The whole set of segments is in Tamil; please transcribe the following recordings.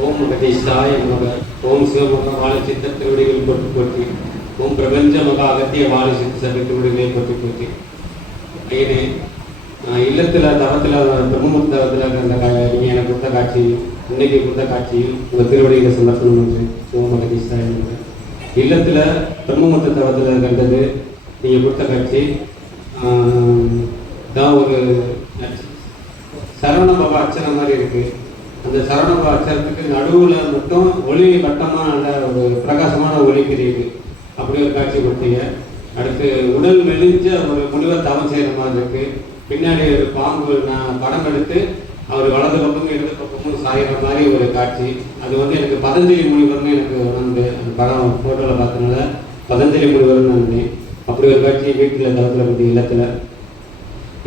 ஓம் மகதீஷாய நமக. ஓம் சிவமக வாழ சித்த திருவடிகள் போற்றி போற்றி. ஓம் பிரபஞ்ச மக அகத்திய வாழ சித்த சபை திருவடிகளை போற்றி போற்றி. ஐயனே, இல்லத்தில் தவத்தில் பிரம்மமுத்த தவத்தில் அந்த நீங்கள் எனக்கு கொடுத்த காட்சியும் இன்னைக்கு கொடுத்த காட்சியும் உங்கள் திருவடிகளை சமர்ப்பணம் என்று ஓம் மகதீஷாய நமக. இல்லத்தில் பிரம்மமுத்த தவத்தில் கண்டது நீங்கள் கொடுத்த காட்சி தான் ஒரு சரவண பவா அச்சனை மாதிரி இருக்குது. அந்த சரவணபவ அச்சரத்துக்கு நடுவில் மட்டும் ஒளி வட்டமாக நல்ல ஒரு பிரகாசமான ஒளி தெரியுது. அப்படி ஒரு காட்சி கொடுத்தீங்க. அடுத்து உடல் மெலிஞ்ச ஒரு முனிவர் தவம் செய்கிற மாதிரி இருக்குது. பின்னாடி ஒரு பாம்பு நான் படம் எடுத்து அவர் வலது பக்கமும் இடது பக்கமும் சாயிற மாதிரி ஒரு காட்சி. அது எனக்கு பதஞ்சலி முனிவர்னு எனக்கு உணர்ந்து அந்த படம் ஃபோட்டோவில் பார்த்தனால பதஞ்சலி முனிவர்னு நினைந்தேன். அப்படி ஒரு காட்சி வீட்டில் தளத்தில் இருந்த இல்லத்தில்.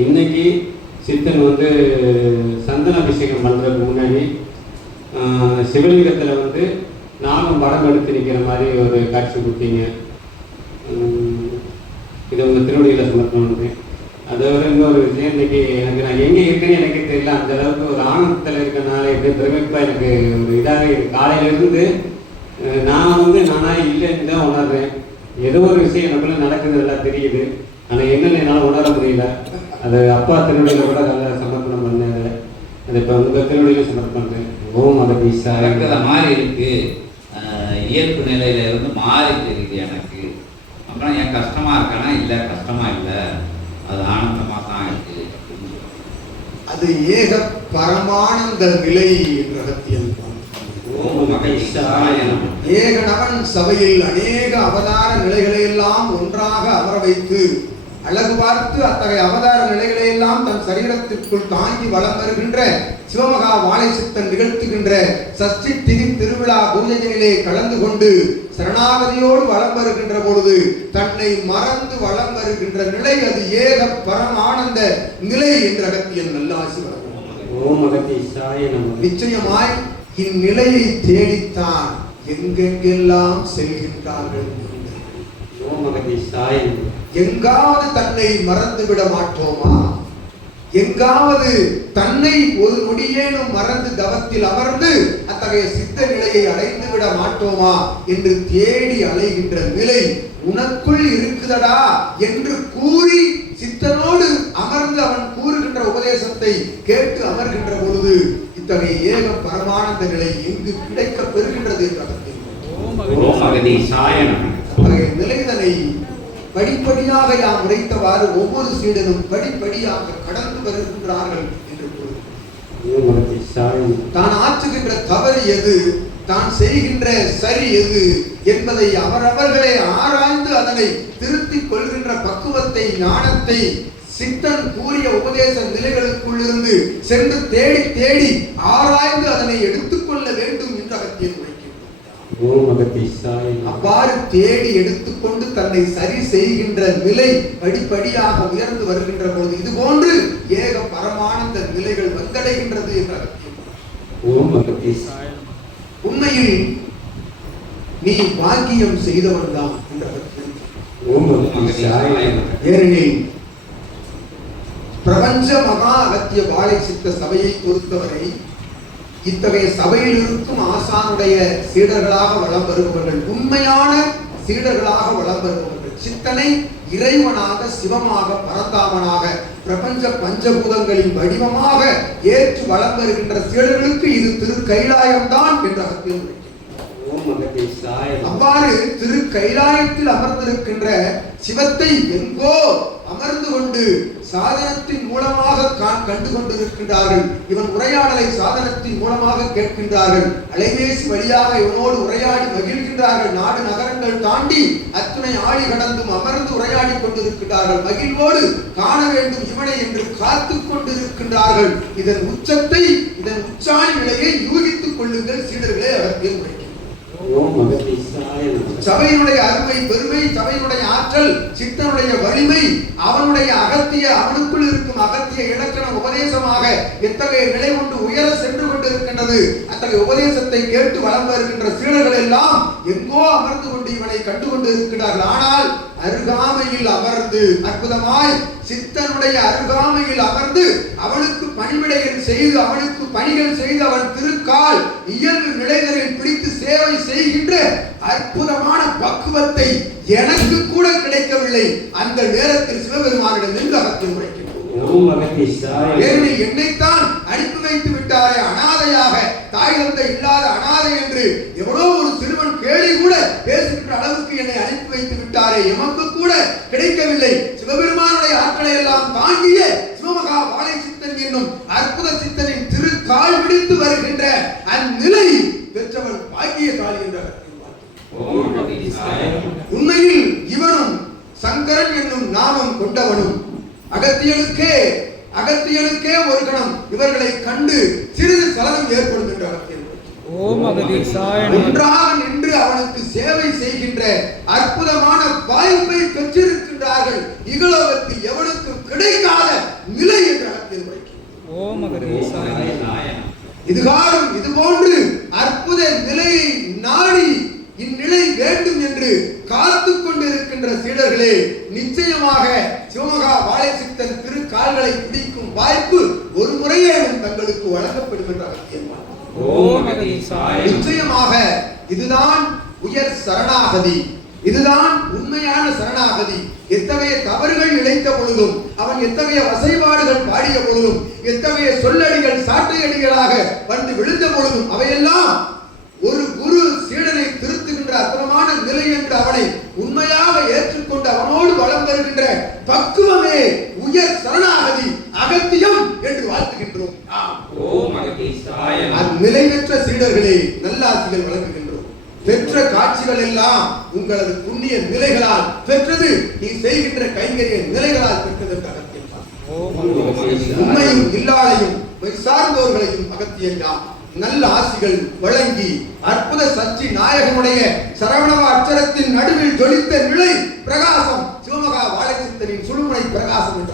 இன்னைக்கு சித்தன் சந்தன அபிஷேகம் பண்ணுறதுக்கு முன்னாடி சிவலிங்கத்தில் நானும் படம் எடுத்து நிற்கிற மாதிரி ஒரு காட்சி கொடுத்தீங்க. இதை உங்கள் திருவடியில் சமர்ப்பணம். அதை விட இன்னொரு விஷயம், இன்னைக்கு நான் எங்கே இருக்குன்னு எனக்கு தெரியல. அந்த அளவுக்கு ஒரு ஆனந்தத்தில் இருக்கிறனால எப்படி பெருமைப்பாக எனக்கு ஒரு இதாக காலையிலேருந்து நான் நானாக இல்லைன்னு தான் உணர்றேன். ஏதோ ஒரு விஷயம் எனக்குள்ள நடக்குது, எல்லாம் தெரியுது. ஆனால் என்னென்னு என்னால் உணர முடியல. அது அப்பா திருவடியில் கூட நல்லா சமர்ப்பணம் பண்ணது. அது இப்போ உங்கள் திருவடியிலும் சமர்ப்பணம். ஓம் மகதீஷா இருக்கிற மாதிரி இருக்கு. இயல்பு நிலையில மாறி தெரியுது எனக்கு. அப்புறம் என் கஷ்டமா இருக்கானா இல்லை, கஷ்டமா இல்லை, அது ஆனந்தமா தான் இருக்கு. அது ஏக பரமானந்த நிலை என்ற ரகத்தியல். ஏகனவன் சபையில் அநேக அவதார நிலைகளை எல்லாம் ஒன்றாக அமர வைத்து அழகு பார்த்து அத்தகைய அவதார நிலைகளை எல்லாம் தன் சரீரத்திற்குள் தாங்கி வளம் வருகின்ற சிவமகா வாழை சித்தன் நிகழ்த்துகின்ற சஷ்டி திதி திருவிழா பூஜைகளிலே கலந்து கொண்டு சரணாகதியோடு வளம் வருகின்ற பொழுது தன்னை மறந்து வளம் வருகின்ற நிலை அது ஏக பரமானந்த நிலை என்ற அகத்தியன் நல்லாசி வரும். நிச்சயமாய் இந்நிலையை தேடித்தான் எங்கெங்கெல்லாம் செல்கின்றார்கள். எங்காவது தன்னை மறந்து விட மாட்டோமா? எங்காவது தன்னை ஒரு நொடியேனும் மறந்து தவத்தில் அமர்ந்து அத்தகைய சித்த நிலையை அடைந்து விட மாட்டோமா என்று தேடி அலைகின்ற நிலை உனக்குள் இருக்குதடா என்று கூறி சித்தனோடு அமர்ந்து அவன் கூறுகின்ற உபதேசத்தை கேட்டு அமர்கின்ற பொழுது இத்தகைய ஏக பரமானந்த நிலை எங்கு கிடைக்க பெறுகின்றது நிலைதனை படிப்படியாக யாம் உரைத்தவாறு ஒவ்வொரு சீடனும் படிப்படியாக கடந்து வருகின்றார்கள் என்று தான் ஆற்றுகின்ற தவறு எது, தான் செய்கின்ற சரி எது என்பதை அவரவர்களே ஆராய்ந்து அதனை திருத்திக் கொள்கின்ற பக்குவத்தை ஞானத்தை சித்தன் கூறிய உபதேச நிலைகளுக்குள் இருந்து சென்று தேடி தேடி ஆராய்ந்து அதனை எடுத்துக்கொள்ள வேண்டும் என்று அகத்தியன் உரைக்கின்றார். அவ்வாறு தேடி எடுத்துக்கொண்டு தன்னை சரி செய்கின்ற நிலை படிப்படியாக உயர்ந்து வருகின்ற பொழுது இது போன்று ஏக பரமானந்த நிலைகள் வந்தடைகின்றது என்ற உண்மையில் நீ பாக்கியம் செய்தவன் தான் ஏனெனில் பிரபஞ்ச மகா அகத்திய வாழை சித்த சபையை பொறுத்தவரை இத்தகைய சபையில் இருக்கும் ஆசானுடைய சீடர்களாக வளம் வருபவர்கள், உண்மையான சீடர்களாக வளம் வருபவர்கள், சித்தனை இறைவனாக சிவமாக பரந்தாமனாக பிரபஞ்ச பஞ்சபூதங்களின் வடிவமாக ஏற்று வளம் வருகின்ற சீடர்களுக்கு இது திரு கைலாயம்தான் என்ற அகத்தியம். அவ்வாறு திரு கைலாயத்தில் அமர்ந்திருக்கின்ற சிவத்தை எங்கோ அமர்ந்து கொண்டு சாதனத்தின் மூலமாக கண்டு கொண்டிருக்கின்றார்கள். இவன் உரையாடலை சாதனத்தின் மூலமாக கேட்கின்றார்கள். அலைபேசி வழியாக இவனோடு உரையாடி மகிழ்கின்றார்கள். நாடு நகரங்கள் தாண்டி அத்துணை ஆடி கடந்தும் அமர்ந்து உரையாடி கொண்டிருக்கின்றார்கள். மகிழ்வோடு காண வேண்டும் இவனை என்று காத்து கொண்டிருக்கின்றார்கள். இதன் உச்சத்தை, இதன் உச்சாணி நிலையை யூகித்துக் கொள்ளுங்கள் சீடர்களே. அதற்கு உரைக்கின்றனர். சபையினுடைய அருமை பெருமை, சபையினுடைய ஆற்றல், சித்தனுடைய வலிமை, அவனுடைய அகத்திய, அவனுக்குள் இருக்கும் அகத்திய இலக்கண உபதேசமாக எத்தகைய நிலை கொண்டு உயர சென்று கொண்டிருக்கின்றது. அந்த அத்தகைய உபதேசத்தை கேட்டு வளம் வருகின்ற சீடர்கள் எல்லாம் எங்கோ அமர்ந்து கொண்டு இவனை கண்டு கொண்டு இருக்கிறார்கள். ஆனால் அருகாமையில் அமர்ந்து, அற்புதமாய் சித்தனுடைய அருகாமையில் அமர்ந்து அவனுக்கு பணிவிடைகள் செய்து, அவனுக்கு பணிகள் செய்து, அவன் திருக்கால் இயல்பு நிலைகளில் பிடித்து சேவை செய்கின்ற அற்புதமான பக்குவத்தை எனக்கு கூட கிடைக்கவில்லை. அந்த நேரத்தில் சிவபெருமானிடம் நின்று அகத்தில் உரைக்கின்றோம். என்னைத்தான் அனுப்பி வைத்து விட்டாரே அனாதையாக, தாய் தந்தை இல்லாத அனாதை என்று எவ்வளோ ஒரு சிறுவன் கேலி கூட பேசுகின்ற அளவுக்கு என்னை அனுப்பி வைத்து விட்டாரே, எமக்கு கூட கிடைக்கவில்லை. சிவபெருமானுடைய ஆற்றலை எல்லாம் தாங்கிய சிவமகா வாழை சித்தன் என்னும் அற்புத சித்தனின் திருக்கால் பிடித்து வருகின்ற அந்நிலை பெற்றவன் பாக்கியசாலி என்றார். உண்மையில் இவனும் சங்கரன் என்னும் நாமம் கொண்டவனும் அகத்தியனுக்கே ஒரு கணம் இவர்களை கண்டு சிறிது சலனம் ஏற்படுகின்ற ஒன்றாக நின்று அவனுக்கு சேவை செய்கின்ற அற்புதமான வாய்ப்பை பெற்றிருக்கின்றார்கள். இகலோகத்தில் எவனுக்கும் கிடைக்காத நிலை என்று அகத்தியன் இதுகாலம் இதுபோன்று அற்புத நிலையை நாடி இந்நிலை வேண்டும் என்று காத்து கொண்டிருக்கின்ற சீடர்களே, நிச்சயமாக சிவமகா வாழை சித்தன் திருக்கால்களை பிடிக்கும் வாய்ப்பு ஒரு முறையே தங்களுக்கு வழங்கப்படும் என்ற நிச்சயமாக இதுதான் உயர் சரணாகதி, இதுதான் உண்மையான சரணாகதி. எத்தகைய தவறுகள் இழைத்த பொழுதும், அவன் எத்தகைய வசைபாடுகள் பாடிய பொழுதும், எத்தகைய சொல்லடிகள் சாட்டையடிகளாக வந்து விழுந்த பொழுதும் அவையெல்லாம் ஒரு குரு சீடனை திருத்துகின்ற அற்புதமான நிலை என்று அவனை உண்மையாக ஏற்றுக்கொண்டு அவனோடு வளம் வருகின்ற பக்குவமே உயர் சரணாகதி அகத்தியம் என்று வாழ்த்துகின்றோம். அந்நிலை பெற்ற சீடர்களே, நல்லாசிகள் வழங்குகின்றோம். பெற்ற காட்சிகள் எல்லாம் உங்களது புண்ணிய நிலைகளால் பெற்றது, நீ செய்கின்ற கைங்கரிய நிலைகளால் பெற்றது என்று அகத்தியம். உண்மையும் இல்லாதையும் சார்ந்தோர்களையும் அகத்தியம் நல்ல ஆசிகள் வழங்கி அற்புத சச்சி நாயகனுடைய சரவணவ அட்சரத்தின் நடுவில் ஜொலித்த நிலை பிரகாசம் சிவமகா வாழை சித்தனின் சுழுமுனை பிரகாசம் என்று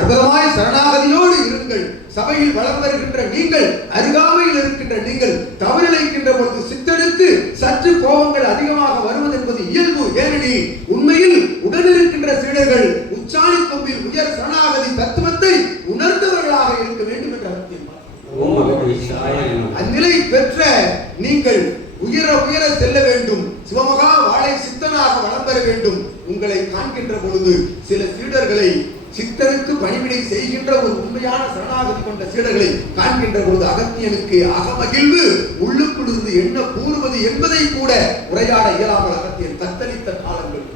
அற்புதமாய் சரணாகதியோடு இருங்கள். சபையில் வளம் வருகின்ற நீங்கள், அருகாமையில் இருக்கின்ற நீங்கள் தவறிழைக்கின்ற பொழுது சித்தனுக்கு சற்று கோபங்கள் அதிகமாக வருவது என்பது இயல்பு. ஏனெனில் உண்மையில் உடனிருக்கின்ற சீடர்கள் உச்சாணி கொம்பில் உயர் சரணாகதி தத்துவத்தை உணர்ந்தவர்களாக இருக்க வேண்டும் என்று அந்நிலை பெற்ற நீங்கள் உயர உயர செல்ல வேண்டும். சிவமகா வாழை சித்தனாக வளம் பெற வேண்டும். உங்களை காண்கின்ற பொழுது சில சீடர்களை, சித்தனுக்கு பணிவிடை செய்கின்ற ஒரு உண்மையான சரணாகதி கொண்ட சீடர்களை காண்கின்ற பொழுது அகத்தியனுக்கு அகமகிழ்வு உள்ளுக்குள்ளிருந்து என்ன கூறுவது என்பதை கூட உரையாட இயலாமல் அகத்தியன் தத்தளித்த காலங்கள்.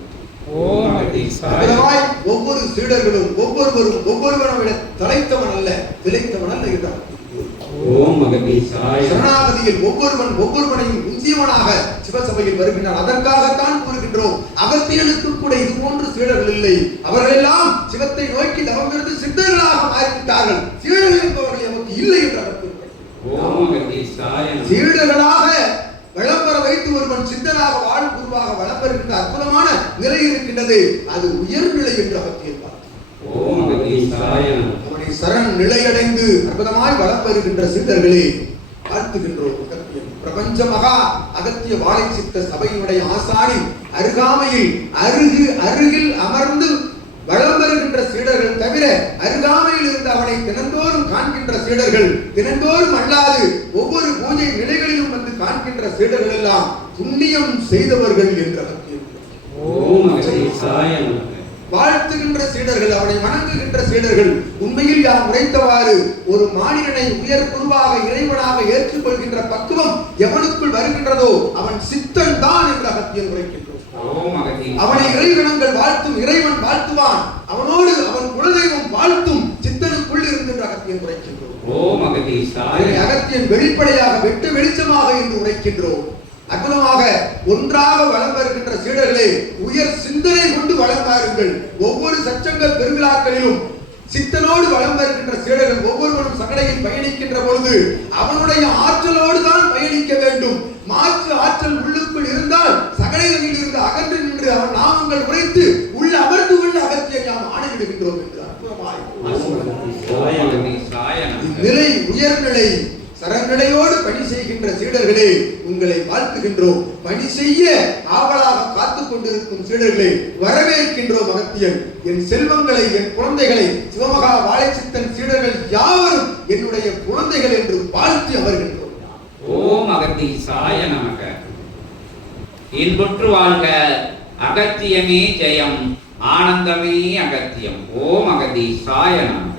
ஒவ்வொரு சீடர்களும் ஒவ்வொருவனும் தலைத்தவன் அல்ல, திளைத்தவன் அல்ல என்றார். சரணாகதியில் ஒவ்வொருவனையும் உந்தியவனாக சிவசபையில் வருகின்றார். அதற்காகத்தான் கூறுகின்றோம், அகத்தியனுக்கு கூட இது போன்று சீடர்கள் இல்லை. அவர்கள் எல்லாம் சிவத்தை நோக்கி தவமிருந்து சித்தர்களாக மாறிவிட்டார்கள். சீடர்கள் என்பவர்கள் நமக்கு இல்லை என்று சீடர்களாக விளம்பர வைத்து ஒருவன் சித்தனாக வாழும் குருவாக வளம்பெறுகின்ற அற்புதமான நிலை இருக்கின்றது. அது உயர்நிலை என்று அகத்தியன் அவனை சரண் நிலையடைந்து அற்புதமாய் வளம் பெறுகின்ற சித்தர்களே வாழ்த்துகின்றோம். பிரபஞ்ச மகா அகத்திய வாழை சித்த சபையினுடைய ஆசானி அருகாமையில் அருகில் அமர்ந்து வளம் பெறுகின்ற சீடர்கள் தவிர அருகாமையில் இருந்து அவனை தினந்தோறும் காண்கின்ற சீடர்கள், தினந்தோறும் அல்லாது ஒவ்வொரு பூஜை நிலைகளிலும் வந்து காண்கின்ற சீடர்கள் எல்லாம் புண்ணியம் செய்தவர்கள் என்ற வாழ்த்துகின்ற சீடர்கள், அவனை வணங்குகின்ற சீடர்கள் உண்மையில் யாம் உரைத்தவாறு ஒரு மானிடனை உயர் குருவாக இறைவனாக ஏற்றுக்கொள்கின்ற பக்குவம் எவனுக்குள் வருகின்றதோ அவன் சித்தன் தான் என்று அகத்தியன் உரைக்கின்றோம். அவனை இறைவனங்கள் வாழ்த்தும், இறைவன் வாழ்த்துவான், அவனோடு அவன் குலதெய்வம் வாழ்த்தும் சித்தனுக்குள் இருக்கின்ற அகத்தியன் உரைக்கின்றோம். அகத்தியன் வெளிப்படையாக வெட்டு வெளிச்சமாக என்று உரைக்கின்றோம். அற்புதமாக ஒன்றாக வளம் வருகின்ற சீடர்களே, உயர் சிந்தனை கொண்டு வளம் வாருங்கள். ஒவ்வொரு சச்சங்கள் பெருவிழாக்களிலும் சித்தனோடு வளம் வருகின்ற சீடர்கள் ஒவ்வொருவரும் சகடையில் பயணிக்கின்ற பொழுது அவனுடைய ஆற்றலோடு தான் பயணிக்க வேண்டும். மாற்று ஆற்றல் உள்ளுக்குள் இருந்தால் சகடைகளில் இருந்து அகன்று நின்று அவன் நாமங்கள் உரைத்து உள்ள அமர்ந்து கொள்ள அகத்தியை நாம் ஆணையிடுகின்றோம் என்று அற்புதமாய் நிலை உயர்நிலை சரநிலையோடு பணி செய்கின்ற சீடர்களே, உங்களை வாழ்த்துகின்றோம். பணி செய்ய ஆவலாக காத்துக் கொண்டிருக்கும் சீடர்களே, வரவேற்கின்றோம். அகத்தியன், என் செல்வங்களை, என் குழந்தைகளை, சிவமகா வாழைச்சித்தன் சீடர்கள் யாவரும் என்னுடைய குழந்தைகள் என்று வாழ்த்தி அமர்கின்றோம். ஓம் அகத்தீசாய நமக. இன்புற்று வாழ்க. அகத்தியமே ஜெயம், ஆனந்தமே அகத்தியம். ஓம் அகத்தீசாய நமக.